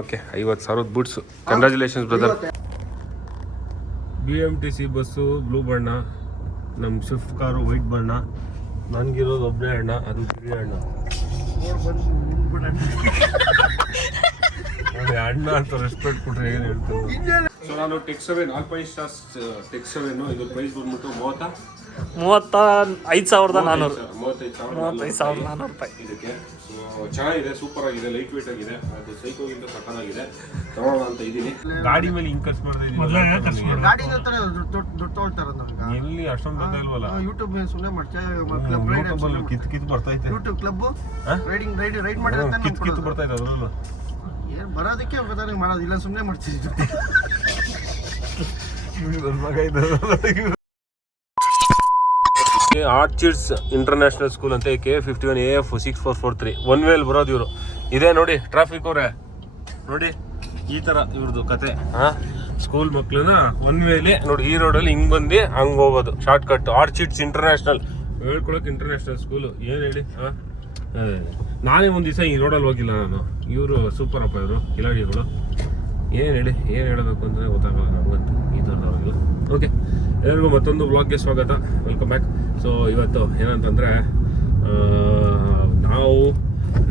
Okay 50,000 boots. Congratulations brother. BMTC bus blue ಬಣ್ಣ, ನಮ್ಮ Swift car white ಬಣ್ಣ, ನನಗಿರೋದು ಒಬ್ಬನೇ ಅಣ್ಣ, ಅದು ಗಿರಿ ಅಣ್ಣ. ನೋಡಿ ಅಣ್ಣ ಅಂತ ರೆಸ್ಪೆಕ್ಟ್ ಕೊಟ್ರೆ ಏನು ಹೇಳ್ತಾರೆ. ಸೊ ನಾನು ಟೆಕ್ 7 ಆಲ್ಪೈನ್ ಸ್ಟಾರ್ಸ್ ಟೆಕ್ 7 ಇದು ಪ್ರೈಸ್ ಬಂದ್ಬಿಟ್ಟು 35,400 ರೂಪಾಯಿ ಇದಕ್ಕೆ. ಸೊ ಚೆನ್ನಾಗಿದೆ, ಸೂಪರ್ ಆಗಿದೆ, ಲೈಟ್ ವೇಟ್ ಆಗಿದೆ, ಅದು ಸೈಕೋಗಿಂತ ಸಕ್ಕತ್ತಾಗಿದೆ. ತಗೊಳ್ಳೋಣ ಅಂತ ಇದ್ದೀನಿ. ಗಾಡಿ ಮೇಲೆ ಹಿಂಗ್ ಖರ್ಚು ಮಾಡ್ತಾ ಇದ್ದೀನಿ. ಎಲ್ಲಿ ಅಷ್ಟೊಂದು ಗೊತ್ತಾ ಇಲ್ವಲ್ಲ. ಯೂಟ್ಯೂಬ್ ಮೇಲೆ ಸುಮ್ಮನೆ ಮಾಡ್ತಾರೆ, ಕಿತ್ತು ಬರ್ತೈತೆ. ಯೂಟ್ಯೂಬ್ ಕ್ಲಬ್ ರೈಡ್ ಮಾಡಿ ಕಿತ್ತು ಬರ್ತೈತೆ ಅದ್ರಲ್ಲೂ. ಏನು ಬರೋದಕ್ಕೆ ಮಾಡೋದಿಲ್ಲ, ಸುಮ್ಮನೆ ಮಾಡ್ತಿದ್ವಿ. ಆರ್ಚಿಡ್ಸ್ ಇಂಟರ್ನ್ಯಾಷನಲ್ ಸ್ಕೂಲ್ ಅಂತ KF51 AF 6443 ಒನ್ ವೇಲ್ ಬರೋದು ಇವರು. ಇದೇ ನೋಡಿ ಟ್ರಾಫಿಕ್ ಅವರೇ, ನೋಡಿ ಈ ತರ ಇವ್ರದ್ದು ಕತೆ. ಸ್ಕೂಲ್ ಮಕ್ಳನ್ನ ಒನ್ ವೇಲಿ ನೋಡಿ, ಈ ರೋಡಲ್ಲಿ ಹಿಂಗ್ ಬಂದು ಹಂಗ್ ಹೋಗೋದು ಶಾರ್ಟ್ ಕಟ್. ಆರ್ಚಿಡ್ಸ್ ಇಂಟರ್ನ್ಯಾಷನಲ್ ಹೇಳ್ಕೊಳಕ್ ಇಂಟರ್ನ್ಯಾಷನಲ್ ಸ್ಕೂಲು ಏನು ಹೇಳಿ. ನಾನೇ ಒಂದು ದಿವಸ ಈ ರೋಡಲ್ಲಿ ಹೋಗಿಲ್ಲ ನಾನು. ಇವರು ಸೂಪರ್ ಅಪ್ಪ, ಇವರು ಕಿಲಾಡಿಗಳು. ಏನು ಹೇಳಿ, ಏನು ಹೇಳಬೇಕು ಅಂದರೆ ಗೊತ್ತಾಗಲ್ಲ ನಮಗಂತೂ ಈ ಥರದವ್ರಿಗೆಲ್ಲ. ಓಕೆ, ಎಲ್ಲರಿಗೂ ಮತ್ತೊಂದು ವ್ಲಾಗ್ಗೆ ಸ್ವಾಗತ, ವೆಲ್ಕಮ್ ಬ್ಯಾಕ್. ಸೊ ಇವತ್ತು ಏನಂತಂದರೆ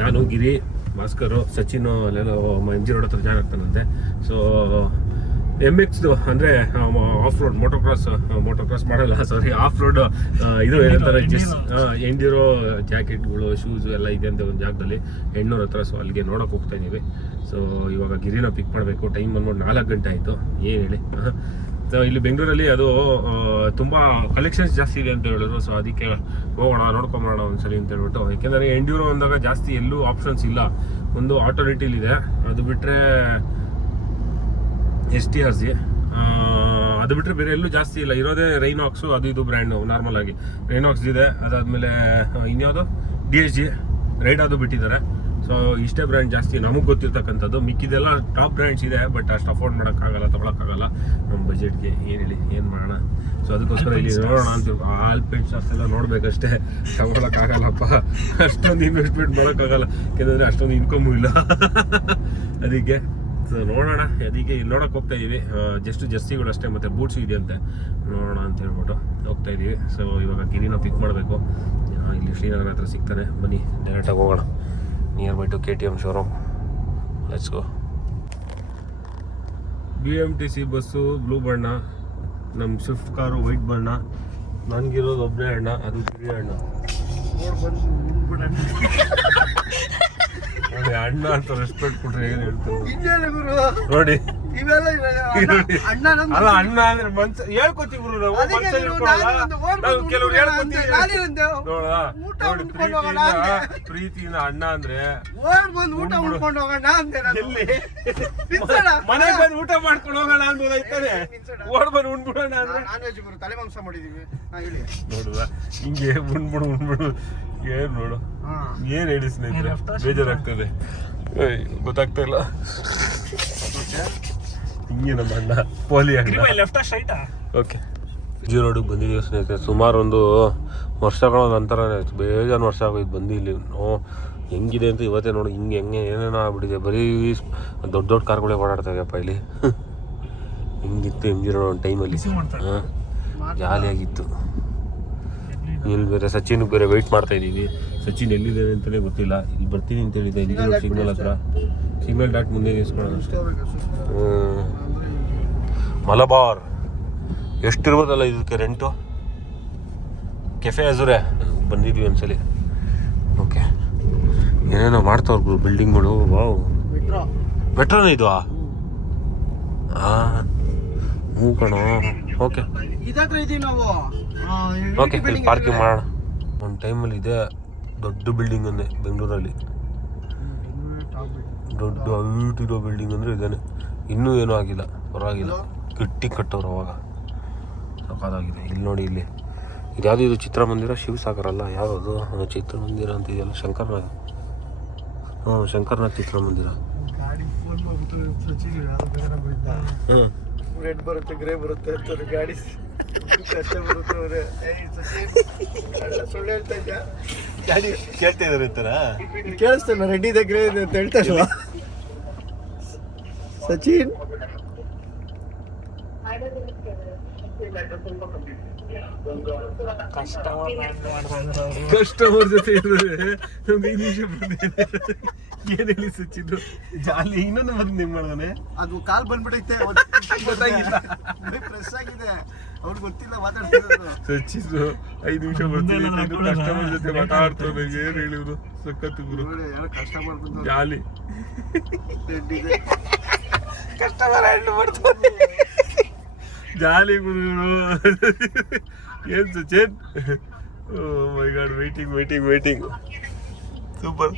ನಾನು ಗಿರಿ, ಭಾಸ್ಕರು, ಸಚಿನ್ ಅಲ್ಲೆಲ್ಲ MG ರೋಡ್ ಹತ್ರ ಜಾಯ್ನ್ ಆಗ್ತಾನಂತೆ. ಸೊ MXದು ಅಂದರೆ ಆಫ್ ರೋಡ್ ಮೋಟೋಕ್ರಾಸ್ ಮಾಡಲ್ಲ, ಸಾರಿ, ಆಫ್ ರೋಡ್ ಇದು ಏನಂತಾರೆ ಎಂಡಿರೋ ಜಾಕೆಟ್ಗಳು, ಶೂಸು ಎಲ್ಲ ಇದೆ ಅಂತ ಒಂದು ಜಾಗದಲ್ಲಿ 800 ಹತ್ರ. ಸೊ ಅಲ್ಲಿಗೆ ನೋಡೋಕೆ ಹೋಗ್ತಾ ಇದ್ದೀವಿ. ಸೊ ಇವಾಗ ಗಿರಿನ ಪಿಕ್ ಮಾಡಬೇಕು. ಟೈಮ್ ಬಂದ್ಬಿಟ್ಟು 4 ಗಂಟೆ ಆಯಿತು. ಏನು ಹೇಳಿ. ಸೊ ಇಲ್ಲಿ ಬೆಂಗಳೂರಲ್ಲಿ ಅದು ತುಂಬ ಕಲೆಕ್ಷನ್ಸ್ ಜಾಸ್ತಿ ಇದೆ ಅಂತ ಹೇಳಿದ್ರು. ಸೊ ಅದಕ್ಕೆ ಹೋಗೋಣ, ನೋಡ್ಕೊಂಬರೋಣ ಒಂದ್ಸಲಿ ಅಂತ ಹೇಳ್ಬಿಟ್ಟು. ಯಾಕೆಂದರೆ ಎಂಡ್ಯೂರೋ ಅಂದಾಗ ಜಾಸ್ತಿ ಎಲ್ಲೂ ಆಪ್ಷನ್ಸ್ ಇಲ್ಲ. ಒಂದು ಆಟೋರಿಟಿಲ್ ಇದೆ, ಅದು ಬಿಟ್ಟರೆ STRC, ಅದು ಬಿಟ್ಟರೆ ಬೇರೆ ಎಲ್ಲೂ ಜಾಸ್ತಿ ಇಲ್ಲ. ಇರೋದೇ ರೈನಾಕ್ಸು, ಅದು ಇದು ಬ್ರ್ಯಾಂಡು ನಾರ್ಮಲ್ ಆಗಿ ರೈನಾಕ್ಸ್ ಇದೆ. ಅದಾದಮೇಲೆ ಇನ್ಯಾವುದು DSG ರೈಡ್ ಅದು ಬಿಟ್ಟಿದ್ದಾರೆ. ಸೊ ಇಷ್ಟೇ ಬ್ರ್ಯಾಂಡ್ ಜಾಸ್ತಿ ನಮಗೆ ಗೊತ್ತಿರ್ತಕ್ಕಂಥದ್ದು. ಮಿಕ್ಕಿದೆಲ್ಲ ಟಾಪ್ ಬ್ರ್ಯಾಂಡ್ಸ್ ಇದೆ, ಬಟ್ ಅಷ್ಟು ಅಫೋರ್ಡ್ ಮಾಡೋಕ್ಕಾಗಲ್ಲ, ತೊಗೊಳಕ್ಕಾಗಲ್ಲ ನಮ್ಮ ಬಜೆಟ್ಗೆ. ಏನು ಹೇಳಿ, ಏನು ಮಾಡೋಣ. ಸೊ ಅದಕ್ಕೋಸ್ಕರ ಇಲ್ಲಿ ನೋಡೋಣ ಅಂತ. ಆಲ್ಪೈನ್ ಸ್ಟಾರ್ಸ್ ಎಲ್ಲ ನೋಡಬೇಕಷ್ಟೇ, ತಗೊಳಕ್ಕಾಗಲ್ಲಪ್ಪ, ಅಷ್ಟೊಂದು ಇನ್ವೆಸ್ಟ್ಮೆಂಟ್ ಮಾಡೋಕ್ಕಾಗಲ್ಲ, ಯಾಕೆಂದರೆ ಅಷ್ಟೊಂದು ಇನ್ಕಮು ಇಲ್ಲ. ಅದಕ್ಕೆ ಸೊ ನೋಡೋಣ, ಅದಕ್ಕೆ ಇಲ್ಲಿ ನೋಡೋಕೆ ಹೋಗ್ತಾ ಇದೀವಿ. ಜಸ್ಟ್ ಜರ್ಸಿಗಳು ಅಷ್ಟೇ, ಮತ್ತು ಬೂಟ್ಸು ಇದೆಯಂತೆ, ನೋಡೋಣ ಅಂತ ಹೇಳ್ಬಿಟ್ಟು ಹೋಗ್ತಾ ಇದೀವಿ. ಸೊ ಇವಾಗ ಗಿರಿನ ಪಿಕ್ ಮಾಡಬೇಕು. ಇಲ್ಲಿ ಶ್ರೀನಗರ ಹತ್ರ ಸಿಗ್ತಾನೆ, ಬನ್ನಿ ಡೈರೆಕ್ಟಾಗಿ ಹೋಗೋಣ. Near by two KTM showroom. Let's go. BMTC bus blue ಬಣ್ಣ, ನಮ್ಮ ಸ್ವಿಫ್ಟ್ ಕಾರು ವೈಟ್ ಬಣ್ಣ, ನನಗಿರೋದು ಒಬ್ಬನೇ ಅಣ್ಣ, ಅದು ಗಿರಿ ಅಣ್ಣ. ನೋಡಿ ಅಣ್ಣ ಅಂತ ರೆಸ್ಪೆಕ್ಟ್ ಕೊಟ್ರೆ ಏನು ಹೇಳ್ತಾರೆ ನೋಡಿ. ಅಲ್ಲ ಅಣ್ಣ ಅಂದ್ರೆ ಮನ್ಸ ಹೇಳ್ಕೊತೀವಿ ಗುರು, ನಾವು ಕೆಲವ್ರು ಹೇಳ್ಕೊತೀವಿ. ಪ್ರೀತಿಯಿಂದ ಅಣ್ಣ ಅಂದ್ರೆ ಮನೆಗೆ ಬಂದು ಊಟ ಮಾಡ್ಕೊಂಡು ಹೋಗೋಣ ಅನ್ಬೋದಾಯ್ತಾನೆ. ಓಡ್ ಬಂದು ಉಣ್ಬಿಡೋಣ ಅಂದ್ರೆ ತಲೆ ಮಾಂಸ ಮಾಡಿದೀವಿ ನೋಡುವ, ಹಿಂಗೆ ಉಣ್ಬಿಡು ಏನ್ ನೋಡು, ಏನ್ ಹೇಳಿ ಸ್ನೇಹಿತರೆ, ಬೇಜಾರಾಗ್ತದೆ, ಗೊತ್ತಾಗ್ತಾ ಇಲ್ಲ. ಹಿಂಗೆ ನಮ್ಮ ಅಣ್ಣ ಪೋಲಿ ಅಣ್ಣ. ಓಕೆ, MG ರೋಡಿಗೆ ಬಂದಿದ್ದೀವಿ ಸ್ನೇಹಿತರೆ. ಸುಮಾರು ಒಂದು ವರ್ಷಗಳ ನಂತರನೇ ಆಯ್ತು, ಬೇಜಾರು ವರ್ಷ ಆಗೋಯ್ತು ಬಂದು. ಇಲ್ಲಿ ಹೆಂಗಿದೆ ಅಂತ ಇವತ್ತೇ ನೋಡಿ, ಹಿಂಗೆ ಏನೇನೋ ಆಗ್ಬಿಟ್ಟಿದೆ. ಬರೀ ದೊಡ್ಡ ಕಾರ್ಗಳೇ ಓಡಾಡ್ತಾ ಇದೆಯಪ್ಪ ಇಲ್ಲಿ. ಹಿಂಗಿತ್ತು MG ರೋಡ್ ಒಂದು ಟೈಮಲ್ಲಿ. ಜಾಲಿಯಾಗಿತ್ತು. ಇಲ್ಲಿ ಬೇರೆ ಸಚಿನ್ಗೆ ಬೇರೆ ವೆಯ್ಟ್ ಮಾಡ್ತಾ ಇದ್ದೀವಿ. ಸಚಿನ್ ಎಲ್ಲಿದೆ ಅಂತಲೇ ಗೊತ್ತಿಲ್ಲ. ಇಲ್ಲಿ ಬರ್ತೀನಿ ಅಂತ ಹೇಳಿದ್ದೆ, ಇಲ್ಲಿ ಸಿಗ್ನಲ್ ಹತ್ರ, ಸಿಗ್ನಲ್ ಡಾಟ್ ಮುಂದೆ ನಿಲ್ಸ್ಕೊಳ್ಳೋಣ ಅಷ್ಟೇ. ಮಲಬಾರ್ ಎಷ್ಟಿರ್ಬೋದಲ್ಲ ಇದಕ್ಕೆ ರೆಂಟು. ಕೆಫೆ ಅಜುರೆ ಬಂದಿದ್ವಿ ಒಂದ್ಸಲಿ. ಓಕೆ, ಏನೇನೋ ಮಾಡ್ತಾವ್ರು ಬಿಲ್ಡಿಂಗ್ಗಳು. ವಾವ್, ಮೆಟ್ರೋನೇ ಇದು. ಹ್ಞೂ ಕಣೋ. ಓಕೆ ಓಕೆ, ಇಲ್ಲಿ ಪಾರ್ಕಿಂಗ್ ಮಾಡೋಣ. ಒಂದು ಟೈಮಲ್ಲಿ ಇದೆ ದೊಡ್ಡ ಬಿಲ್ಡಿಂಗ್ ಅಂದೆ ಬೆಂಗಳೂರಲ್ಲಿ, ದೊಡ್ಡ ಹೈಟ್ ಇರೋ ಬಿಲ್ಡಿಂಗ್ ಅಂದರೆ ಇದೇನೆ. ಇನ್ನೂ ಏನೂ ಆಗಿಲ್ಲ, ಪರವಾಗಿಲ್ಲ, ಗಟ್ಟಿ ಕಟ್ಟೋರು ಅವಾಗ, ಸಖತ್ತಾಗಿದೆ. ಇಲ್ಲಿ ನೋಡಿ, ಇಲ್ಲಿ ಇದ್ಯಾವುದು ಇದು ಚಿತ್ರಮಂದಿರ, ಶಿವಸಾಗರ ಅಲ್ಲ, ಯಾವುದು ಚಿತ್ರಮಂದಿರ ಅಂತ ಇದೆಯಲ್ಲ, ಶಂಕರ್ನಾಗ್. ಶಂಕರ್ನಾಗ್ ಚಿತ್ರಮಂದಿರ. ರೆಡ್ ಬರುತ್ತೆ, ಗ್ರೇ ಬರುತ್ತೆ ಅಂತಾರೆ ಗಾಡಿ, ಕಷ್ಟ ಬರುತ್ತೆ. ಸುಳ್ಳು ಹೇಳ್ತಾ ಇದ್ಯಾ? ಗಾಡಿ ಕೇಳ್ತಾ ಇದಾರೆ ಅಂತಾರ, ಕೇಳಿಸ್ತೇನೆ. ರೆಡ್ ಇದೆ, ಗ್ರೇ ಇದೆ ಅಂತ ಹೇಳ್ತಾ ಇಲ್ವಾ? ಸಚಿನ್ ಕಸ್ಟಮರ್ ಜೊತೆ ಇದ್ರೆ ನಮ್ಗೆ ಇಂಗ್ಲೀಷ್ ಏನ್ ಹೇಳಿ ಸಚಿನ್ ಜಾಲಿ ಇನ್ನೊಂದು ಮತ್ತೆ ನಿಮ್ ಮಾಡ್ದಾನೆ ಅದು ಕಾಲ್ ಬಂದ್ಬಿಟ್ಟೈತೆ ಗೊತ್ತಾಗಿಲ್ಲ ಫ್ರೆಶ್ ಆಗಿದೆ ಅವ್ರಿಗೆ ಗೊತ್ತಿಲ್ಲ ಮಾತಾಡ್ತಿರೋದು. ಸಚಿನ್ 5 ನಿಮಿಷ ಬರ್ತೀನಿ ಕಸ್ಟಮರ್ ಜೊತೆ ಮಾತಾಡ್ತಾರೆ ಏನ್ ಹೇಳಿದ್ರು ಸಖತ್ ಗುರು ನೋಡಿ ಯಾರೋ ಕಸ್ಟಮರ್ ಬಂದು ಜಾಲಿ ರೆಡ್ಡಿದೆ ಕಸ್ಟಮರ್ ಹ್ಯಾಂಡಲ್ ಮಾಡ್ತಾರೆ ಜಾಲಿ ಗುರು ಏನ್ ಸಚಿನ್ ಓ ಮೈ ಗಾಡ್ ವೇಟಿಂಗ್ ಸೂಪರ್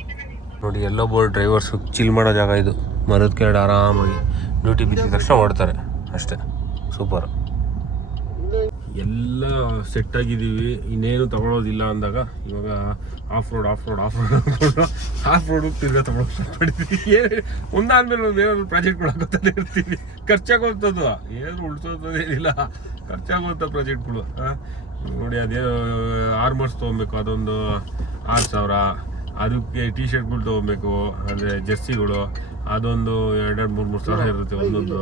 ನೋಡಿ ಎಲ್ಲೋ ಬೋರ್ಡ್ ಡ್ರೈವರ್ಸ್ ಚಿಲ್ ಮಾಡೋ ಜಾಗ ಇದು ಮರದ ಕೆಳಗಡೆ ಆರಾಮಾಗಿ ಡ್ಯೂಟಿ ಬಿದ್ದ ತಕ್ಷಣ ಓಡ್ತಾರೆ ಅಷ್ಟೇ ಸೂಪರ್ ಎಲ್ಲ ಸೆಟ್ ಆಗಿದ್ದೀವಿ ಇನ್ನೇನು ತಗೊಳ್ಳೋದಿಲ್ಲ ಅಂದಾಗ ಇವಾಗ ಆಫ್ ರೋಡ್ ತಿರ್ಗಾ ತಗೊಳ್ಳೋಕೆ ಸ್ಟಾರ್ಟ್ ಮಾಡಿದ್ವಿ ಒಂದಾದ್ಮೇಲೆ ಒಂದು ಏನಾದ್ರು ಪ್ರಾಜೆಕ್ಟ್ ಮಾಡಕೊತಾನೆ ಇರ್ತೀವಿ ಖರ್ಚಾಗೋಗ್ತದ್ದು ಏನು ಉಳಿಸೋದು ಏನಿಲ್ಲ ಖರ್ಚಾಗೋಗ್ತ ಪ್ರಾಜೆಕ್ಟ್ಗಳು ನೋಡಿ ಅದೇ ಆರ್ಮರ್ಸ್ ತೊಗೊಬೇಕು ಅದೊಂದು 6,000 ಅದಕ್ಕೆ ಟಿ ಶರ್ಟ್ಗಳು ತೊಗೊಬೇಕು ಅಂದರೆ ಜರ್ಸಿಗಳು ಅದೊಂದು 2-3 ಸಾವಿರ ಇರುತ್ತೆ ಒಂದೊಂದು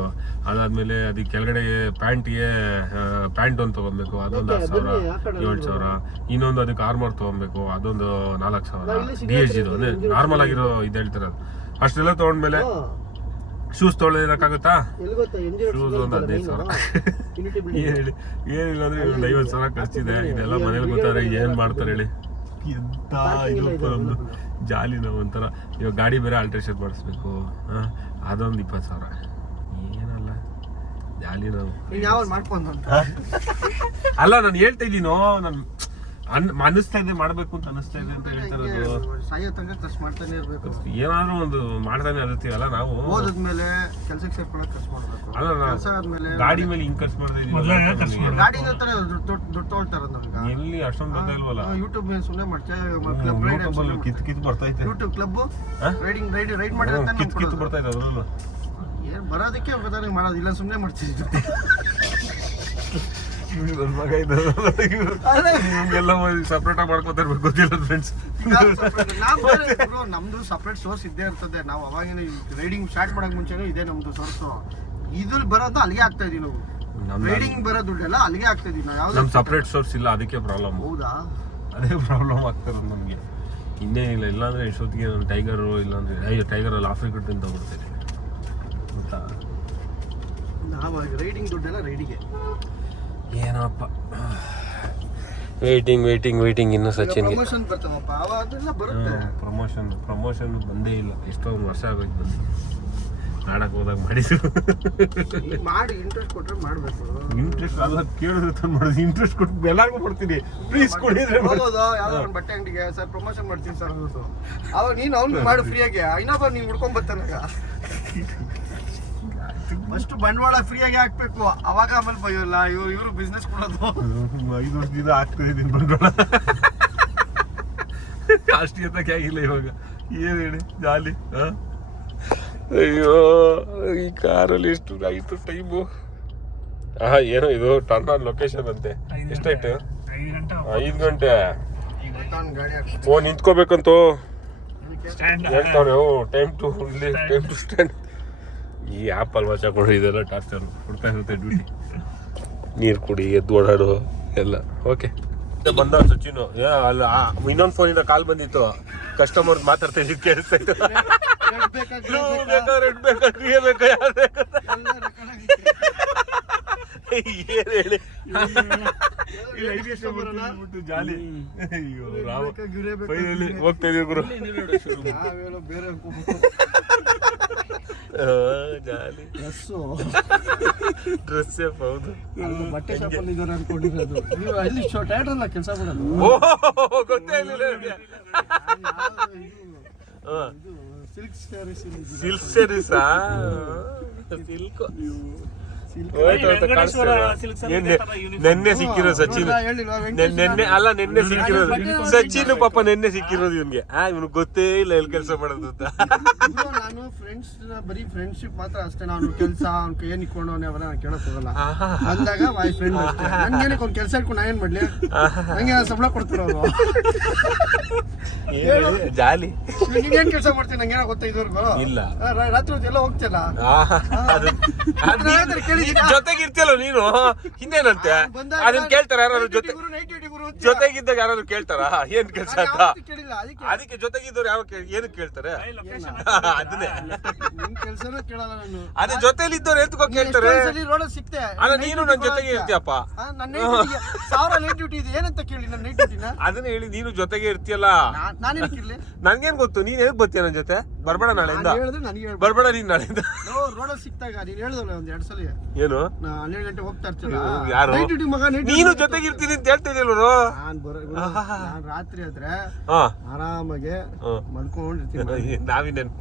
ಅದಾದಮೇಲೆ ಅದಕ್ಕೆ ಕೆಳಗಡೆ ಪ್ಯಾಂಟ್ಗೆ ಪ್ಯಾಂಟ್ ಒಂದು ತೊಗೊಬೇಕು ಅದೊಂದು 6,000 7,000 ಇನ್ನೊಂದು ಅದಕ್ಕೆ ಆರ್ಮರ್ ತೊಗೊಬೇಕು ಅದೊಂದು 4,000 DSG ಇದು ಅಂದರೆ ನಾರ್ಮಲ್ ಆಗಿರೋ ಇದು ಹೇಳ್ತಾರೆ ಅದು ಅಷ್ಟೆಲ್ಲ ತೊಗೊಂಡ್ಮೇಲೆ ಶೂಸ್ ತೊಗೊಳ್ಳೋಕ್ಕಾಗುತ್ತಾ ಶೂಸ್ ಒಂದು 15,000 ಏನಿಲ್ಲ ಅಂದ್ರೆ 50,000 ಖರ್ಚಿದೆ ಇದೆಲ್ಲ ಮನೇಲಿ ಗೊತ್ತಾರೆ ಏನು ಮಾಡ್ತಾರೆ ಹೇಳಿ ಎಂತ ಇದು ಒಂದು ಜಾಲಿ ನಾವು ಒಂಥರ ಇವಾಗ ಗಾಡಿ ಬೇರೆ ಆಲ್ಟ್ರೇಷನ್ ಮಾಡಿಸ್ಬೇಕು ಅದೊಂದು 20,000 ಏನಲ್ಲ ಜಾಲಿ ನಾವು ಯಾವಾಗ ಮಾಡ್ಕೊಂಡು ಅಲ್ಲ ನಾನು ಹೇಳ್ತಾ ಇದ್ದೀನೋ ನಾನು ಅನಿಸ್ತಾ ಇದೆ ಮಾಡ್ಬೇಕು ಅಂತ ಅನಿಸ್ತಾ ಇದೆ ಅಂತ ಹೇಳ್ತಾ ಇರೋದು ಸಾಯೋ ತನಕ ಖರ್ಚು ಮಾಡ್ತಾನೆ ಇರ್ಬೇಕು ಏನಾದ್ರೂ ಒಂದು ಮಾಡ್ತಾನೆ ಇರ್ತೀವಲ್ಲ ನಾವು ಓದಿದ್ಮೇಲೆ ಕೆಲ್ಸಕ್ಕೆ ಸೇರ್ಕೊಳ್ಳೋಕೆ ಖರ್ಚು ಮಾಡ್ಬೇಕು ಅಲ್ಲ ಕೆಲಸ ಆದ್ಮೇಲೆ ಗಾಡಿ ಮೇಲೆ ಹಿಂಗ್ ಖರ್ಚು ಮಾಡ್ತಾ ಇದೀವಿ ಗಾಡಿ ತರ ದುಡ್ಡು ತೊಗೊಳ್ತಾರ ನಮ್ಗೆ ಎಲ್ಲಿ ಅಷ್ಟೊಂದು ಬರ್ತಾ ಇಲ್ವಲ್ಲ ಯೂಟ್ಯೂಬ್ ಮೇಲೆ ಸುಮ್ಮನೆ ಮಾಡ್ತೀವಿ ಕ್ಲಬ್ ರೈಡ್ ಕಿತ್ತು ಬರ್ತಾ ಐತೆ ಯೂಟ್ಯೂಬ್ ಕ್ಲಬ್ ರೈಡ್ ಮಾಡಿದ್ರೆ ಕಿತ್ತು ಬರ್ತಾ ಇದೆ ಅದ್ರಲ್ಲೂ ಏನ್ ಬರೋದಕ್ಕೆ ಗೊತ್ತಾಗ ಮಾಡೋದಿಲ್ಲ ಸುಮ್ಮನೆ ಮಾಡ್ತಿದ್ವಿ ಎಲ್ಲ ಸಪ್ರೇಟ್ ಆಗಿ ಮಾಡ್ಕೊತಾ ಇರ್ಬೇಕು ಗೊತ್ತಿಲ್ಲ ಫ್ರೆಂಡ್ಸ್ ನಮ್ದು ಸಪ್ರೇಟ್ ಸೋರ್ಸ್ ಇದ್ದೇ ಇರ್ತದೆ ನಾವು ಅವಾಗಿನ ರೈಡಿಂಗ್ ಸ್ಟಾರ್ಟ್ ಮಾಡಕ್ ಮುಂಚೆನೂ ಇದೆ ನಮ್ದು ಸೋರ್ಸ್ ಇದ್ರಲ್ಲಿ ಬರೋದು ಅಲ್ಲಿಗೆ ಆಗ್ತಾ ಇದೀವಿ ನಾವು ರೈಡಿಂಗ್ ಬರೋ ದುಡ್ಡೆಲ್ಲ ಅಲ್ಲಿಗೆ ಆಗ್ತಾ ಇದೀವಿ ನಾವು ನಮ್ ಸಪ್ರೇಟ್ ಸೋರ್ಸ್ ಇಲ್ಲ ಅದಕ್ಕೆ ಪ್ರಾಬ್ಲಮ್ ಹೌದಾ ಅದೇ ಪ್ರಾಬ್ಲಮ್ ಆಗ್ತಿರೋದು ನಮಗೆ ಇನ್ನೇನಿಲ್ಲ ಇಲ್ಲಾಂದ್ರೆ ಇಷ್ಟೊತ್ತಿಗೆ ನಾನು ಟೈಗರು ಇಲ್ಲಾಂದ್ರೆ ಟೈಗರಲ್ಲಿ ಆಫ್ರಿಕಾ ಟೀಮ್ ತಗೊಳ್ತೀನಿ ಗೊತ್ತಾ ನಾವು ರೈಡಿಂಗ್ ದುಡ್ಡೆಲ್ಲ ರೈಡಿಗೆ ಏನಪ್ಪ ವೇಟಿಂಗ್ ಇನ್ನು ಸಚಿನ್ಗೆ ಪ್ರಮೋಷನ್ ಬರ್ತಾವಪ್ಪ ಅವೆಲ್ಲ ಬರುತ್ತೆ ಪ್ರಮೋಷನ್ ಬಂದೇ ಇಲ್ಲ ಎಷ್ಟೊಂದು ವರ್ಷ ಆಗೋಯ್ತು ಬಂದು ನಾಡಕ್ಕೆ ಹೋದಾಗ ಮಾಡಿದ್ರು ಮಾಡಿ ಇಂಟ್ರೆಸ್ಟ್ ಕೊಟ್ಟರೆ ಮಾಡಬೇಕು ಇಂಟ್ರೆಸ್ಟ್ ಅಲ್ಲ ಕೇಳಿದ್ರೆ ತಂದು ಮಾಡೋದು ಇಂಟ್ರೆಸ್ಟ್ ಕೊಟ್ಟು ಎಲ್ಲರಿಗೂ ಕೊಡ್ತೀನಿ ಪ್ಲೀಸ್ ಕೊಡಿದ್ರೆ ಹೋಗೋದು ಯಾವ್ದೋ ಒಂದು ಬಟ್ಟೆ ಅಂಗಡಿಗೆ ಸರ್ ಪ್ರಮೋಷನ್ ಮಾಡ್ತೀನಿ ಸರ್ ಅನ್ನೋದು ಅವಾಗ ನೀನು ಅವ್ನಿಗೆ ಮಾಡು ಫ್ರೀಯಾಗಿ ಇನ್ನೊಬ್ಬ ನೀವು ಹುಡ್ಕೊಂಡ್ ಬರ್ತಾನಾಗ ಫಸ್ಟ್ ಬಂಡವಾಳ ಫ್ರೀಯಾಗಿ ಹಾಕ್ಬೇಕು ಅವಾಗ ಆಮೇಲೆ ಬೈಯೋಲ್ಲ ಇವರು ಬಿಸ್ನೆಸ್ ಕೊಡೋದು 5 ವರ್ಷದಿಂದ ಆಗ್ತಾ ಇದ್ದೀನಿ ಬಂಡವಾಳ ಅಷ್ಟು ಎತ್ತಕ್ಕೆ ಆಗಿಲ್ಲ ಇವಾಗ ಏನು ಹೇಳಿ ಜಾಲಿ ಅಯ್ಯೋ ಈ ಕಾರಲ್ಲಿ ಎಷ್ಟು ಆಯಿತು ಟೈಮು ಏನೋ ಇದು ಟರ್ನ್ ಆನ್ ಲೊಕೇಶನ್ ಅಂತೆ ಎಷ್ಟಾಯ್ತು 5 ಗಂಟೆ ಓ ನಿಂತ್ಕೋಬೇಕಂತೂ ಹೇಳ್ತಾವೆ ಟೈಮ್ ಟು ಸ್ಟ್ಯಾಂಡ್ ಈ ಆ್ಯಪಲ್ಲಿ ವಾಚ್ ಹಾಕೊಂಡು ಇದೆಲ್ಲ ಟಾರ್ಚರ್ ಕೊಡ್ತಾ ಇರುತ್ತೆ ಡ್ಯೂಟಿ ನೀರು ಕುಡಿ ಎದ್ದು ಓಡಾಡು ಎಲ್ಲ ಓಕೆ ಬಂದ ಸಚಿನು ಅಲ್ಲ ಇನ್ನೊಂದು ಫೋನಿಂದ ಕಾಲ್ ಬಂದಿತ್ತು ಕಸ್ಟಮರ್ ಮಾತಾಡ್ತಾ ಇದ್ದು ಕೇಳಿಸ್ತಾ ಇತ್ತು ರೆಡ್ ಬೇಕಾ ಗ್ರೀನ್ ಬೇಕಾ ಯಾರು ಏನ್ ಹೇಳಿ ಜಾಲಿ ಅಯ್ಯೋ ರಾಮ ಫೈನಲಿ ಹೋಗ್ತಾ ಇದೀವಿ ಗುರು ಜಾಲಿ ಡ್ರೆಸ್ ಹೌದು ಬಟ್ಟೆ ಶಾಪಲ್ಲಿ ಇದ್ದಾರೆ ಅನ್ಕೊಂಡಿರೋದು ನೀವು ಅಲ್ಲಿ ಥಿಯೇಟರ್ಲ್ಲ ಕೆಲಸ ಮಾಡೋದು ಗೊತ್ತೇ ಇಲ್ಲ ಸಿಲ್ಕ್ ಸ್ಯಾರೀಸ್ ಸಿಲ್ಕ್ ಸ್ಯಾರೀಸಾ ಹೋಯ್ತು ಅಂತ ಕಾಣಿಸ್ತಾ ನೆನ್ನೆ ಸಿಕ್ಕಿರೋ ಸಚಿನ್, ನೆನ್ನೆ ಅಲ್ಲ ನೆನ್ನೆ ಸಿಕ್ಕಿರೋದು ಸಚಿನ್ ಪಾಪ, ನೆನ್ನೆ ಸಿಕ್ಕಿರೋದು ಇವ್ನಿಗೆ. ಇವ್ನಿಗೆ ಗೊತ್ತೇ ಇಲ್ಲ ಎಲ್ಲಿ ಕೆಲಸ ಮಾಡೋದು ಅಂತ. ನಾನು ಫ್ರೆಂಡ್ಸ್ ಬರೀ ಫ್ರೆಂಡ್ಶಿಪ್ ಮಾತ್ರ ಅಷ್ಟೇ, ನಾನು ಕೆಲಸ ಅವ್ನ ಕೈ ನಿಕ್ಕೊಂಡವನೇ ಅವರ ಕೇಳಕ್ ಹೋಗಲ್ಲ. ಅಂದಾಗ ಮೈ ಫ್ರೆಂಡ್ ಅಷ್ಟೇ. ನನ್ಗೇನಕ್ಕೆ ಅವ್ನು ಕೆಲಸ ಇಟ್ಕೊಂಡು ನಾ ಏನ್ ಮಾಡ್ಲಿ, ನಂಗೆ ಸಂಬಳ ಕೊಡ್ತಾರ ಅವರು. ಜಾಲಿ ನೀನೇನ್ ಕೆಲಸ ಮಾಡ್ತೀನಿ ನಂಗೇನೋ ಗೊತ್ತಾ ಇದುವರೆಗೂ ಇಲ್ಲ. ರಾತ್ರಿ ಹೊತ್ತು ಎಲ್ಲ ಹೋಗ್ತಿಲ್ಲ, ಜೊತೆಗೆ ಇರ್ತಿಯಲ್ಲ ನೀನು, ಹಿಂದೇನಂತೆ ಅದನ್ನ ಕೇಳ್ತಾರ ಯಾರು? ಜೊತೆಗಿದ್ದಾಗ ಯಾರು ಕೇಳ್ತಾರ ಏನ್ ಕೆಲ್ಸ ಅಂತ? ಅದಕ್ಕೆ ಜೊತೆಗಿದ್ದವ್ರು ಯಾವ ಏನಕ್ಕೆ ಕೇಳ್ತಾರೆ? ಅದನ್ನೇ ಕೆಲಸನೂ ಕೇಳಲ್ಲ ನಾನು. ಅದೇ ಜೊತೆಲಿ ಇದ್ದವ್ರು ಎತ್ಕೋ ಕೇಳ್ತಾರೆ. ರೋಡ್ ಸಿಕ್ತೆ ಅಲ್ಲ ನೀನು ನನ್ ಜೊತೆಗೆ ಇರ್ತೀಯಪ್ಪ. ನನ್ನ 1000 ಡ್ಯೂಟಿ ಇದೆ ಏನಂತ ಕೇಳಿ, ನನ್ನ ನೈಟ್ ಡ್ಯೂಟಿನ ಅದನ್ನ ಹೇಳಿ. ನೀನು ಜೊತೆಗೆ ಇರ್ತೀಯಲ್ಲ, ನಾನೇನಕ್ಕಿರ್ಲಿ? ನನ್ಗೇನ್ ಗೊತ್ತು ನೀನ್ ಎದಕ್ ಬರ್ತೀಯ ನನ್ ಜೊತೆ? ಬರ್ಬೇಡ ನಾಳೆಯಿಂದ, ಬರ್ಬೇಡ ನೀನ್ ನಾಳೆಯಿಂದ. ರೋಡಲ್ಲಿ ಸಿಕ್ತಾಗ ನೀನ್ ಹೇಳ್ದಲ್ಲ ಒಂದ್ 2 ಸಲ ಏನು 12 ಗಂಟೆ ಹೋಗ್ತಾ ಇರ್ತೀರ. ಯಾರು ನೈಟ್ ಡ್ಯೂಟಿ ಮಗ, ನೀನು ಜೊತೆಗೆ ಇರ್ತೀನಿ ಅಂತ ಹೇಳ್ತಿದ್ಯಲ್ವ? ನಾನ್ ರಾತ್ರಿ ಆದ್ರೆ ಆರಾಮಾಗೆ ಮಲ್ಕೊಂಡಿರ್ತೀನಿ. ನಾವಿನ್ನೇನು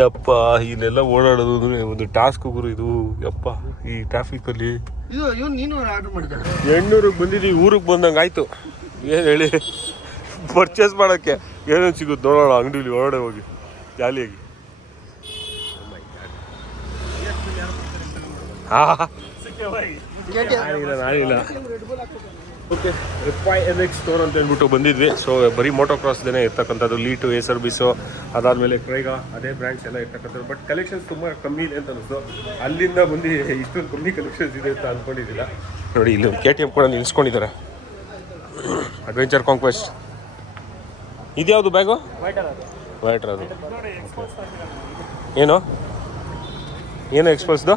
ಯಪ್ಪ, ಇಲ್ಲೆಲ್ಲ ಓಡಾಡೋದು ಅಂದ್ರೆ ಒಂದು ಟಾಸ್ಕ್ ಗುರು ಇದು. ಯಪ್ಪ ಈ ಟ್ರಾಫಿಕ್ ಅಲ್ಲಿ ನೀನು ಆರ್ಡರ್ ಮಾಡಿದ್ದೆ. 800 ಬಂದಿದ್ದೀವಿ, ಊರಿಗೆ ಬಂದಂಗೆ ಆಯ್ತು. ಏನು ಹೇಳಿ, ಪರ್ಚೇಸ್ ಮಾಡೋಕ್ಕೆ ಏನೇನು ಸಿಗುತ್ತೆ ನೋಡೋಣ ಅಂಗಡಿಲಿ ಹೊರಗಡೆ ಹೋಗಿ ಜಾಲಿಯಾಗಿ. ನಾನಿಲ್ಲ. ಓಕೆ, FYNX ಸ್ಟೋರ್ ಅಂತ ಹೇಳ್ಬಿಟ್ಟು ಬಂದಿದ್ವಿ. ಸೊ ಬರೀ ಮೋಟೋ ಕ್ರಾಸ್ದೇನೆ ಇರ್ತಕ್ಕಂಥದ್ದು, ಲೀಟು, ಏಸರ್ ಬಿಸು, ಅದಾದಮೇಲೆ ಕ್ರೈಗಾ, ಅದೇ ಬ್ರ್ಯಾಂಡ್ಸ್ ಎಲ್ಲ ಇರ್ತಕ್ಕಂಥದ್ದು. ಬಟ್ ಕಲೆಕ್ಷನ್ಸ್ ತುಂಬ ಕಮ್ಮಿ ಇದೆ ಅಂತ ಅನಿಸ್ತು. ಅಲ್ಲಿಂದ ಬಂದು ಇಷ್ಟೊಂದು ಕಮ್ಮಿ ಕಲೆಕ್ಷನ್ಸ್ ಇದೆ ಅಂತ ಅಂದ್ಕೊಂಡಿದ್ದಿಲ್ಲ. ನೋಡಿ ಇಲ್ಲಿ ಒಂದು KTM ಕೂಡ ನಿಲ್ಸ್ಕೊಂಡಿದ್ದಾರೆ, ಅಡ್ವೆಂಚರ್ ಕಾಂಕ್ವೆಸ್ಟ್. ಇದ್ಯಾವುದು ಬ್ಯಾಗು? ವೈಟರ್ ಅದು. ಏನು ಎಕ್ಸ್ಪಲ್ಸ್ದು?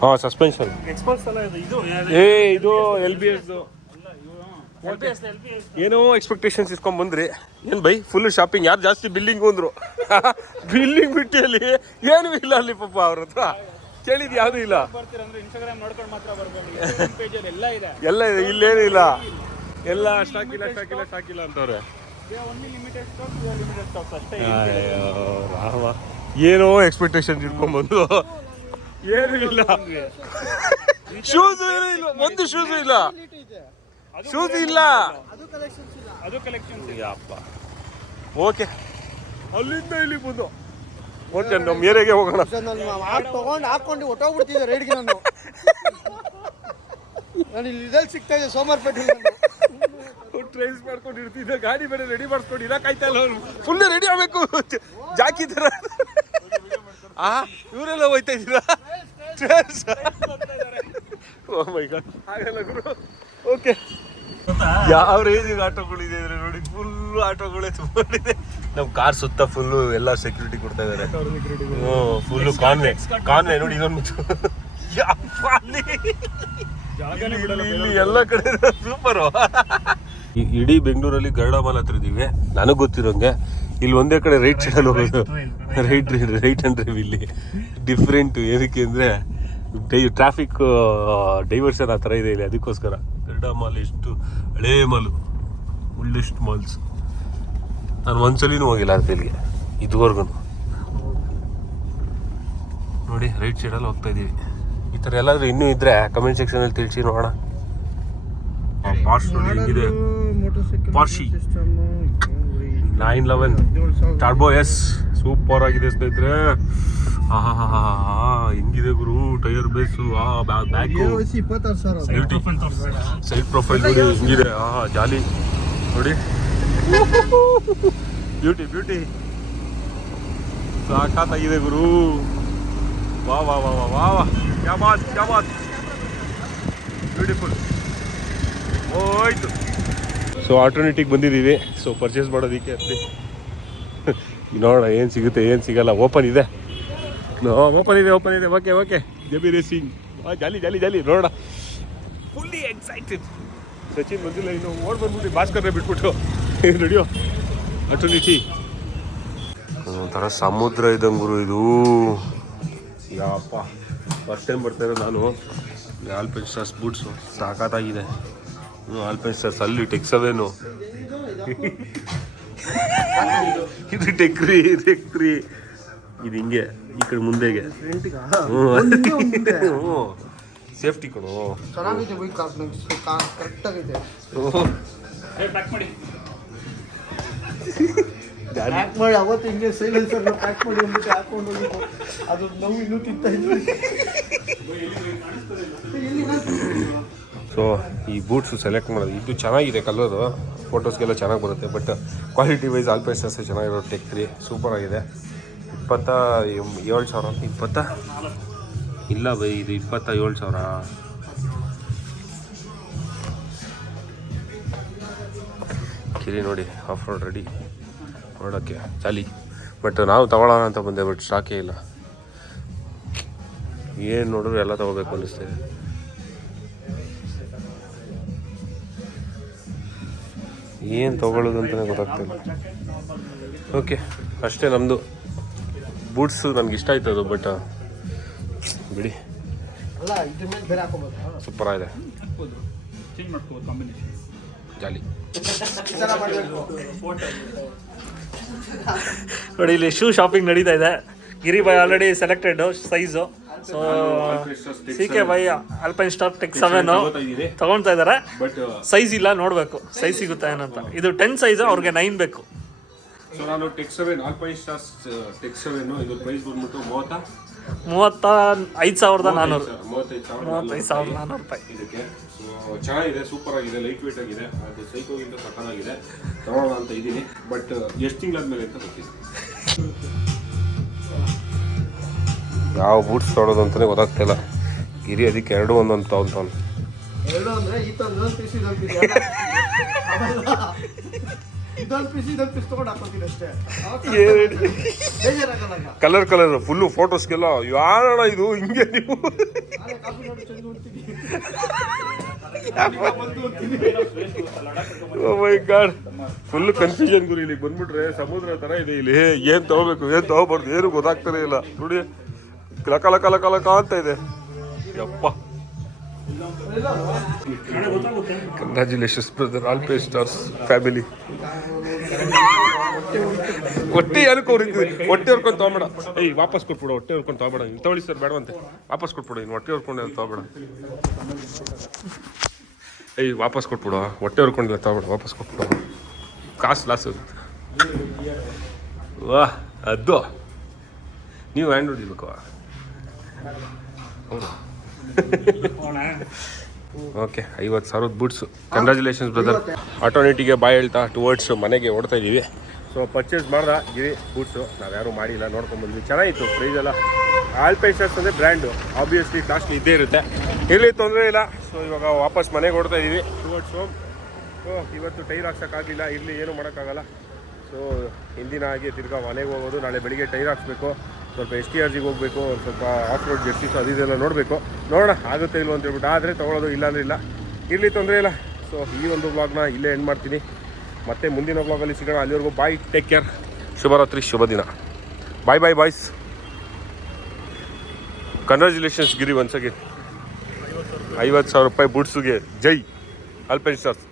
ಹಾಂ, ಸಸ್ಪೆನ್ಷನ್. ಇದು LBS. ಏನೋ ಎಕ್ಸ್ಪೆಕ್ಟೇಷನ್ಸ್ ಇಸ್ಕೊಂಡ್ ಬಂದ್ರಿ. ಏನು ಬೈ ಫುಲ್ ಶಾಪಿಂಗ್? ಯಾರು ಜಾಸ್ತಿ ಬಿಲ್ಲಿಂಗ್ ಅಂದ್ರು? ಬಿಲ್ಲಿಂಗ್ ಬಿಟ್ಟು ಅಲ್ಲಿ ಏನೂ ಇಲ್ಲ ಅಲ್ಲಿ ಪಾಪ ಅವ್ರ ಹತ್ರ. ಕೇಳಿದ್ ಯಾವ್ದು ಇಲ್ಲ, ಎಲ್ಲ ಇದೆ, ಇಲ್ಲೇನು ಇಲ್ಲ, ಎಲ್ಲ ಸ್ಟಾಕ್ ಇಲ್ಲ ಅಂತವ್ರೆ. ರಾಮ, ಏನೋ ಎಕ್ಸ್ಪೆಕ್ಟೇಷನ್ ಇಟ್ಕೊಂಡ್ಬಂದು ಏನು ಇಲ್ಲ. ಶೂಸ್ ಇಲ್ಲ, ಒಂದು ಶೂಸ್ ಇಲ್ಲ, ಶೂಸ್ ಇಲ್ಲ. ಯಪ್ಪ, ಓಕೆ, ಅಲ್ಲಿಂದ ಇಲ್ಲಿ ಬಂದು ಓಕೆ ನಮ್ಮ ಏರಿಯಾಗೆ ಹೋಗೋಣ. ತಗೊಂಡು ಹಾಕೊಂಡು ಹೊಟ್ಟೋಗ್ಬಿಡ್ತಿದ್ದೆ ರೈಡ್ಗೆ. ನಾನು ಇಲ್ಲಿ ಇದಲ್ಲಿ ಸಿಗ್ತಾ ಇದೆ ಸೋಮವಾರಪೇಟೆ. ಟ್ರೈಸ್ ಮಾಡ್ಕೊಂಡು ಇರ್ತಿದ್ದೆ, ಗಾಡಿ ಬೇರೆ ರೆಡಿ ಮಾಡಿಸ್ಕೊಂಡು ಇರಕ್ಕಾಯ್ತಾ ಇಲ್ಲ. ಫುಲ್ ರೆಡಿ ಆಗಬೇಕು, ಜಾಕಿ ಥರ. ಇವರೆಲ್ಲ ಹೋಯ್ತಾ ಇದ್ದೀರಾ? ಓ ಮೈ ಗಾಡ್, ಹಾಗಲ್ಲ ಗುರು. ಓಕೆ, ಯಾವ ರೇಂಜಿಗೆ ಆಟೋಗಳಿದೆ ಅಂದ್ರೆ ನೋಡಿ, ಫುಲ್ ಆಟೋಗಳೇ ತುಂಬಿದೆ. ನಮ್ಮ ಕಾರ್ ಸುತ್ತ ಫುಲ್ಲು ಎಲ್ಲ ಸೆಕ್ಯೂರಿಟಿ ಕೊಡ್ತಾ ಇದ್ದಾರೆ. ಫುಲ್ಲು ಕಾನ್ವೆ ನೋಡಿ. ಇನ್ನೊಂದು ಇಲ್ಲಿ ಎಲ್ಲ ಕಡೆ ಸೂಪರು. ಇಡೀ ಬೆಂಗಳೂರಲ್ಲಿ ಗರುಡ ಮಾಲ್ ಹತ್ರ ಇದೀವಿ. ನನಗೆ ಗೊತ್ತಿರೋಂಗೆ ಇಲ್ಲಿ ಒಂದೇ ಕಡೆ ರೈಟ್ ಸೈಡಲ್ಲಿ ಹೋಗೋದು, ರೈಟ್ ಅಂಡ್ ಡ್ರೈವ್. ಇಲ್ಲಿ ಡಿಫ್ರೆಂಟ್ ಏನಕ್ಕೆ ಅಂದರೆ ಟ್ರಾಫಿಕ್ ಡೈವರ್ಷನ್ ಆ ಥರ ಇದೆ ಇಲ್ಲಿ, ಅದಕ್ಕೋಸ್ಕರ. ಗರುಡ ಮಾಲ್ ಎಷ್ಟು ಹಳೇ ಮಾಲು, ಒಳ್ಳೆಷ್ಟು ಮಾಲ್ಸ್. ನಾನು ಒಂದ್ಸಲಿನೂ ಹೋಗಿಲ್ಲ ಅದಕ್ಕೆ ಇದುವರೆಗೂ. ನೋಡಿ ರೈಟ್ ಸೈಡಲ್ಲಿ ಹೋಗ್ತಾ ಇದ್ದೀವಿ. ಈ ಥರ ಎಲ್ಲಾದರೂ ಇನ್ನೂ ಇದ್ದರೆ ಕಮೆಂಟ್ ಸೆಕ್ಷನಲ್ಲಿ ತಿಳಿಸಿ ನೋಡೋಣ. ಪಾರ್ಶ್ ನೋಡಿ ಹೆಂಗಿದೆ, ಪಾರ್ಶಿ 911 ಟರ್ಬೋ ಎಸ್, ಸೂಪರ್ ಆಗಿದೆ ಸ್ನೇಹಿತರೆ. ಹೆಂಗಿದೆ ಗುರು ಟೈರ್ ಬೇಸು, ಬ್ಯಾಕು, ಸೈಡ್ ಪ್ರೊಫೈಲ್ ನೋಡಿ ಹೆಂಗಿದೆ. ಜಾಲಿ ನೋಡಿ, ಬ್ಯೂಟಿ ಸಾಕಾಗಿದೆ ಗುರು. ವಾ ವಾ ವಾ ವಾ ವಾ, ಕ್ಯಾ ಬಾತ್, ಬ್ಯೂಟಿಫುಲ್. ಹೋಯ್ತು. ಸೊ ಆಲ್ಟರ್ನೇಟಿವ್ ಬಂದಿದ್ದೀವಿ. ಸೊ ಪರ್ಚೇಸ್ ಮಾಡೋದಕ್ಕೆ ಅಷ್ಟೇ. ನೋಡೋಣ ಏನು ಸಿಗುತ್ತೆ ಏನು ಸಿಗಲ್ಲ. ಓಪನ್ ಇದೆ. ಓಕೆ. ಜಬಿ ರೇಸಿಂಗ್, ಜಾಲಿ ನೋಡೋಣ. Fully excited. ಸಚಿನ್ ಬಂದಿಲ್ಲ ಇನ್ನು, ಬಂದ್ಬಿಟ್ಟು ಭಾಸ್ಕರ್ನೇ ಬಿಟ್ಬಿಟ್ಟು ರೆಡಿಯೋ. ಆಲ್ಟರ್ನೇಟಿವ್ ಒಂಥರ ಸಮುದ್ರ ಇದ್ದಂಗೆ ಗುರು ಇದು. ಯಪ್ಪ, ಫಸ್ಟ್ ಟೈಮ್ ಬರ್ತಾಯಿರೋ ನಾನು. ಆಲ್ಪೈನ್ಸ್ಟರ್ಸ್ ಬೂಟ್ಸು ಸಾಕಾಗಿದೆ. ಆಲ್ಪೈನ್ಸ್ಟರ್ಸ್ ಅಲ್ಲಿ ಟೆಕ್ಸವೇನು ಇದು ಟೆಕ್ರಿ ಇದು ಹಿಂಗೆ ಈ ಕಡೆ ಮುಂದೆಗೆ ಫ್ರಂಟ್ಗ ಹ್ಞೂ ಸೇಫ್ಟಿ ಕೊಡು. ಚೆನ್ನಾಗಿದೆ ಬೈಕ್ ಕರೆಕ್ಟ್ ಆಗೈತೆ. ಪ್ಯಾಕ್ ಮಾಡಿ ಅವತ್ತು ಹಿಂಗೆ ಸೈಲೆನ್ಸರ್ನ ಪ್ಯಾಕ್ ಮಾಡಿ ಅಂದ್ಬಿಟ್ಟು ಹಾಕೊಂಡು ಹೋಗಿದ್ದು ಅದು ನೋವು ಇನ್ನೂ ತಿಂತ ಇದ್ವಿ. ಸೊ ಈ ಬೂಟ್ಸು ಸೆಲೆಕ್ಟ್ ಮಾಡೋದು ಇದು ಚೆನ್ನಾಗಿದೆ, ಕಲರು ಫೋಟೋಸ್ಗೆಲ್ಲ ಚೆನ್ನಾಗಿ ಬರುತ್ತೆ. ಬಟ್ ಕ್ವಾಲಿಟಿ ವೈಸ್ ಆಲ್ಪೈಸಸ್ ಚೆನ್ನಾಗಿರೋ ಟೆಕ್ 3 ಸೂಪರ್ ಆಗಿದೆ. 27,000 ಇಲ್ಲ ಬೈ, ಇದು 27,000. ಕಿರಿ ನೋಡಿ ಆಫ್ ರೋಡ್ ರೆಡಿ ನೋಡೋಕ್ಕೆ ಚಾಲಿ. ಬಟ್ ನಾವು ತಗೊಳ್ಳೋಣ ಅಂತ ಬಂದೆ, ಬಟ್ ಸ್ಟಾಕೇ ಇಲ್ಲ. ಏನು ನೋಡಿದ್ರು ಎಲ್ಲ ತಗೋಬೇಕು ಅನ್ನಿಸ್ತಿದೆ. ಏನು ತೊಗೊಳ್ಳೋದು ಅಂತಲೇ ಗೊತ್ತಾಗ್ತಿಲ್ಲ. ಓಕೆ ಅಷ್ಟೇ ನಮ್ಮದು ಬೂಟ್ಸು. ನನಗೆ ಇಷ್ಟ ಆಯ್ತು ಅದು, ಬಟ್ ಬಿಡಿ ಸೂಪರ್ ಆಗಿದೆ, ಜಾಲಿ. ನೋಡಿ ಇಲ್ಲಿ ಶೂ ಶಾಪಿಂಗ್ ನಡೀತಾ ಇದೆ. ಗಿರಿ ಬಾಯ್ already selected size. So CK ಬಾಯ್ ಆಲ್ಪೈನ್ ಸ್ಟಾರ್ ಟೆಕ್ 7 ತಗೊಳ್ತಾ ಇದ್ದಾರೆ. ಸೈಜ್ ಇಲ್ಲ, ನೋಡಬೇಕು ಸೈಜ್ ಸಿಗುತ್ತೆ ಏನಂತ. ಇದು 10 ಸೈಜ್, ಅವ್ರಿಗೆ 9 ಬೇಕು. ಸೊ ನಾನು ಟೆಕ್ 7 ಆಲ್ಪೈನ್ ಸ್ಟಾರ್ಸ್ ಟೆಕ್ 7 ಇದು ಪ್ರೈಸ್ ಬಂದ್ಬಿಟ್ಟು 35,400 ರೂಪಾಯಿ. ಇದಕ್ಕೆ ಸೊ ಚೆನ್ನಾಗಿದೆ, ಸೂಪರ್ ಆಗಿದೆ, ಲೈಟ್ ವೇಟ್ ಆಗಿದೆ. ಅದು ಸೈಕೋಗಿಂತ ಸಕ್ಕತ್ತಾಗಿದೆ, ತಗೊಳ್ಳೋಣ ಅಂತ ಇದ್ದೀನಿ. ಬಟ್ ಎಷ್ಟು ತಿಂಗಳಾದ್ಮೇಲೆ ಅಂತ ಗೊತ್ತಿಲ್ಲ. ಯಾವ ಬೂಟ್ಸ್ ತೊಗೊಳೋದು ಅಂತಲೇ ಗೊತ್ತಾಗ್ತಿಲ್ಲ. ಗಿರಿ ಅದಕ್ಕೆ ಎರಡು ಒಂದೊಂದು ತಗೊಂತಾನೆ. ಎರಡು ಅಂದರೆ ಇದೊಂದು ಪೀಸ್ ತೊಗೊಂಡು ಹಾಕೋತೀನಿ ಅಷ್ಟೇ. ಕಲರ್ ಫುಲ್ಲು ಫೋಟೋಸ್ಗೆಲ್ಲ ಯಾರಣ ಇದು ಹಿಂಗೆ ನೀವು ಓ ಮೈ ಗಾಡ್, ಫುಲ್ ಕನ್ಫ್ಯೂಷನ್ ಗುರು. ಇಲ್ಲಿ ಬಂದ್ಬಿಟ್ರೆ ಸಮುದ್ರ ಥರ ಇದೆ ಇಲ್ಲಿ. ಏನು ತಗೋಬೇಕು ಏನು ತಗೋಬಾರ್ದು ಏನು ಗೊತ್ತಾಗ್ತಾನೆ ಇಲ್ಲ. ನೋಡಿ ಕಲಕ ಅಂತ ಇದೆ. ಯಪ್ಪ, congratulations brother, alpine stars family. ಹೊಟ್ಟೆ ಏನಕ್ಕೆ ಹೊರಿದ್ವಿ? ಹೊಟ್ಟೆ ಹೊರ್ಕೊಂಡು ತಗೊಬೇಡ. ಏಯ್ ವಾಪಸ್ ಕೊಟ್ಬಿಡು, ಹೊಟ್ಟೆ ಹೊರ್ಕೊಂಡು ತಗೊಬೇಡ. ಇನ್ನು ತಗೊಳ್ಳಿ ಸರ್ ಬೇಡವಂತೆ, ವಾಪಸ್ ಕೊಟ್ಬಿಡು. ಇನ್ನು ಹೊಟ್ಟೆ ಹೊರ್ಕೊಂಡು ತಗೊಬೇಡ. ಏಯ್ ವಾಪಸ್ ಕೊಟ್ಬಿಡು, ಹೊಟ್ಟೆ ಹೊರ್ಕೊಂಡಿಲ್ಲ ತಗೊಬೇಡ, ವಾಪಸ್ ಕೊಟ್ಬಿಡು. ಕಾಸು ಲಾಸ್ ಆಗುತ್ತೆ. ವಾಹ್, ಅದು ನೀವು ಹ್ಯಾಂಡ್ ಹೊಡಿಬೇಕು. ಹೌದು ಓಕೆ, 50,000 ಬೂಟ್ಸು. Congratulations brother. ಆಟೋನೆಟಿಗೆ ಬಾಯ್ ಹೇಳ್ತಾ ಟುವರ್ಡ್ಸ್ ಮನೆಗೆ ಓಡ್ತಾ ಇದ್ದೀವಿ. ಸೊ ಪರ್ಚೇಸ್ ಮಾಡ್ದ ಗಿರಿ ಬೂಟ್ಸು, ನಾವ್ಯಾರೂ ಮಾಡಿಲ್ಲ, ನೋಡ್ಕೊಂಡ್ಬಂದ್ವಿ. ಚೆನ್ನಾಗಿತ್ತು, ಪ್ರೈಸ್ ಎಲ್ಲ. ಆಲ್ಪೈನ್ ಸ್ಟಾರ್ಸ್ ಅಂದರೆ ಬ್ರ್ಯಾಂಡು, ಆಬ್ವಿಯಸ್ಲಿ ಕಾಸ್ಟ್ಲಿ ಇದ್ದೇ ಇರುತ್ತೆ. ಇರಲಿ, ತೊಂದರೆ ಇಲ್ಲ. ಸೊ ಇವಾಗ ವಾಪಸ್ ಮನೆಗೆ ಓಡ್ತಾ ಇದ್ದೀವಿ ಟುವರ್ಡ್ಸ್ ಹೋಮ್. ಸೊ ಇವತ್ತು ಟೈರ್ ಹಾಕ್ಸೋಕ್ಕಾಗಲಿಲ್ಲ, ಇರಲಿ, ಏನೂ ಮಾಡೋಕ್ಕಾಗಲ್ಲ. ಸೊ ಹಿಂದಿನ ಹಾಗೆ ತಿರ್ಗಾ ಮನೆಗೆ ಹೋಗೋದು. ನಾಳೆ ಬೆಳಿಗ್ಗೆ ಟೈರ್ ಹಾಕ್ಸ್ಬೇಕು, ಸ್ವಲ್ಪ STRGಗೆ ಹೋಗಬೇಕು, ಒಂದು ಸ್ವಲ್ಪ ಆಫ್ ರೋಡ್ ಜರ್ಸೀಸ್ ಅದು ಇದೆಲ್ಲ ನೋಡಬೇಕು. ನೋಡೋಣ ಆಗುತ್ತೆ ಇಲ್ವ ಅಂತ ಹೇಳ್ಬಿಟ್ಟು. ಆದರೆ ತೊಗೊಳ್ಳೋದು, ಇಲ್ಲಾಂದ್ರೆ ಇಲ್ಲ. ಇರಲಿ, ತೊಂದರೆ ಇಲ್ಲ. ಸೊ ಈ ಒಂದು ವ್ಲಾಗ್ನ ಇಲ್ಲೇ ಎಂಡ್ ಮಾಡ್ತೀನಿ. ಮತ್ತೆ ಮುಂದಿನ ವ್ಲಾಗಲ್ಲಿ ಸಿಗೋಣ. ಅಲ್ಲಿವರೆಗೂ ಬಾಯ್, ಟೇಕ್ ಕೇರ್, ಶುಭರಾತ್ರಿ, ಶುಭ ದಿನ. ಬಾಯ್ ಬಾಯ್ಸ್. ಕಂಗ್ರ್ಯಾಚುಲೇಷನ್ಸ್ ಗಿರಿ ಒನ್ಸ್ ಅಗೇನ್. 50,000 ರೂಪಾಯಿ ಬೂಟ್ಸುಗೆ ಜೈ ಆಲ್ಪೈನ್ ಸ್ಟಾರ್ಸ್.